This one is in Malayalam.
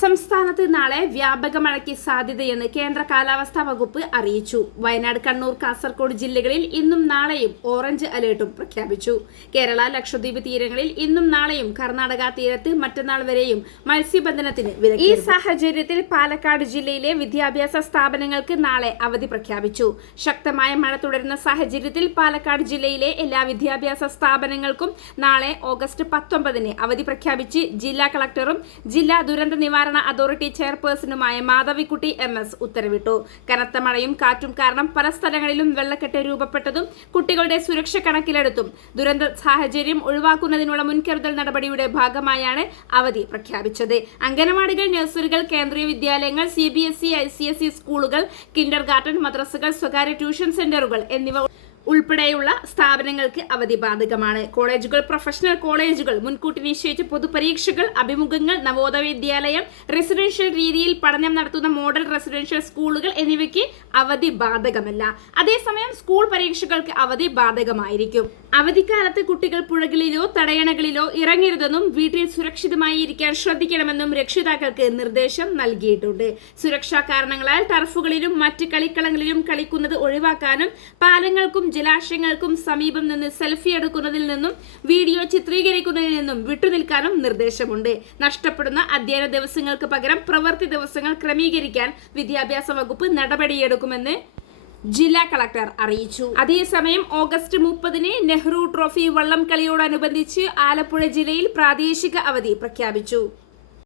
സംസ്ഥാനത്ത് നാളെ വ്യാപക മഴയ്ക്ക് സാധ്യതയെന്ന് കേന്ദ്ര കാലാവസ്ഥാ വകുപ്പ് അറിയിച്ചു. വയനാട് കണ്ണൂർ കാസർഗോഡ് ജില്ലകളിൽ ഇന്നും നാളെയും ഓറഞ്ച് അലേർട്ടും പ്രഖ്യാപിച്ചു. കേരള ലക്ഷദ്വീപ് തീരങ്ങളിൽ ഇന്നും നാളെയും കർണാടക തീരത്ത് മറ്റന്നാൾ വരെയും മത്സ്യബന്ധനത്തിന് വിലക്കി ഈ സാഹചര്യത്തിൽ പാലക്കാട് ജില്ലയിലെ വിദ്യാഭ്യാസ സ്ഥാപനങ്ങൾക്ക് നാളെ അവധി പ്രഖ്യാപിച്ചു. ശക്തമായ മഴ തുടരുന്ന സാഹചര്യത്തിൽ പാലക്കാട് ജില്ലയിലെ എല്ലാ വിദ്യാഭ്യാസ സ്ഥാപനങ്ങൾക്കും നാളെ ഓഗസ്റ്റ് പത്തൊമ്പതിന് അവധി പ്രഖ്യാപിച്ച് ജില്ലാ കളക്ടറും ജില്ലാ ദുരന്ത നിവാരണ അതോറിറ്റി ചെയർപേഴ്സണുമായ മാധവിക്കുട്ടി എം എസ് ഉത്തരവിട്ടു. കനത്ത മഴയും കാറ്റും കാരണം പല സ്ഥലങ്ങളിലും വെള്ളക്കെട്ട് രൂപപ്പെട്ടതും കുട്ടികളുടെ സുരക്ഷ കണക്കിലെടുത്തും. ദുരന്ത സാഹചര്യം ഒഴിവാക്കുന്നതിനുള്ള മുൻകരുതൽ നടപടിയുടെ ഭാഗമായാണ് അവധി പ്രഖ്യാപിച്ചത്. അംഗനവാടികൾ നഴ്സറികൾ കേന്ദ്രീയ വിദ്യാലയങ്ങൾ C B S E I C S E സ്കൂളുകൾ കിൻഡർ ഗാർട്ടൻ മദ്രസകൾ സ്വകാര്യ ട്യൂഷൻ സെന്ററുകൾ എന്നിവ ഉൾപ്പെടെയുള്ള സ്ഥാപനങ്ങൾക്ക് അവധി ബാധകമാണ് കോളേജുകൾ പ്രൊഫഷണൽ കോളേജുകൾ മുൻകൂട്ടി നിശ്ചയിച്ച പൊതുപരീക്ഷകൾ അഭിമുഖങ്ങൾ നവോദയ വിദ്യാലയം റെസിഡൻഷ്യൽ രീതിയിൽ പഠനം നടത്തുന്ന മോഡൽ റെസിഡൻഷ്യൽ സ്കൂളുകൾ എന്നിവയ്ക്ക് അവധി ബാധകമല്ല അതേസമയം സ്കൂൾ പരീക്ഷകൾക്ക് അവധി ബാധകമായിരിക്കും അവധിക്കാലത്ത് കുട്ടികൾ പുഴകളിലോ തടയണകളിലോ ഇറങ്ങരുതെന്നും വീട്ടിൽ സുരക്ഷിതമായി ഇരിക്കാൻ ശ്രദ്ധിക്കണമെന്നും രക്ഷിതാക്കൾക്ക് നിർദ്ദേശം നൽകിയിട്ടുണ്ട്. സുരക്ഷാ കാരണങ്ങളാൽ ടർഫുകളിലും മറ്റ് കളിക്കളങ്ങളിലും കളിക്കുന്നത് ഒഴിവാക്കാനും പാലങ്ങൾക്കും ജലാശയങ്ങൾക്കും സമീപം നിന്ന് സെൽഫി എടുക്കുന്നതിൽ നിന്നും വീഡിയോ ചിത്രീകരിക്കുന്നതിൽ നിന്നും വിട്ടുനിൽക്കാനും നിർദ്ദേശമുണ്ട്. നഷ്ടപ്പെടുന്ന അധ്യയന ദിവസങ്ങൾക്ക് പകരം പ്രവൃത്തി ദിവസങ്ങൾ ക്രമീകരിക്കാൻ വിദ്യാഭ്യാസ വകുപ്പ് നടപടിയെടുക്കുമെന്ന് ജില്ലാ കളക്ടർ അറിയിച്ചു. അതേസമയം ഓഗസ്റ്റ് മുപ്പതിന് നെഹ്റു ട്രോഫി വള്ളം കളിയോടനുബന്ധിച്ച് ആലപ്പുഴ ജില്ലയിൽ പ്രാദേശിക അവധി പ്രഖ്യാപിച്ചു.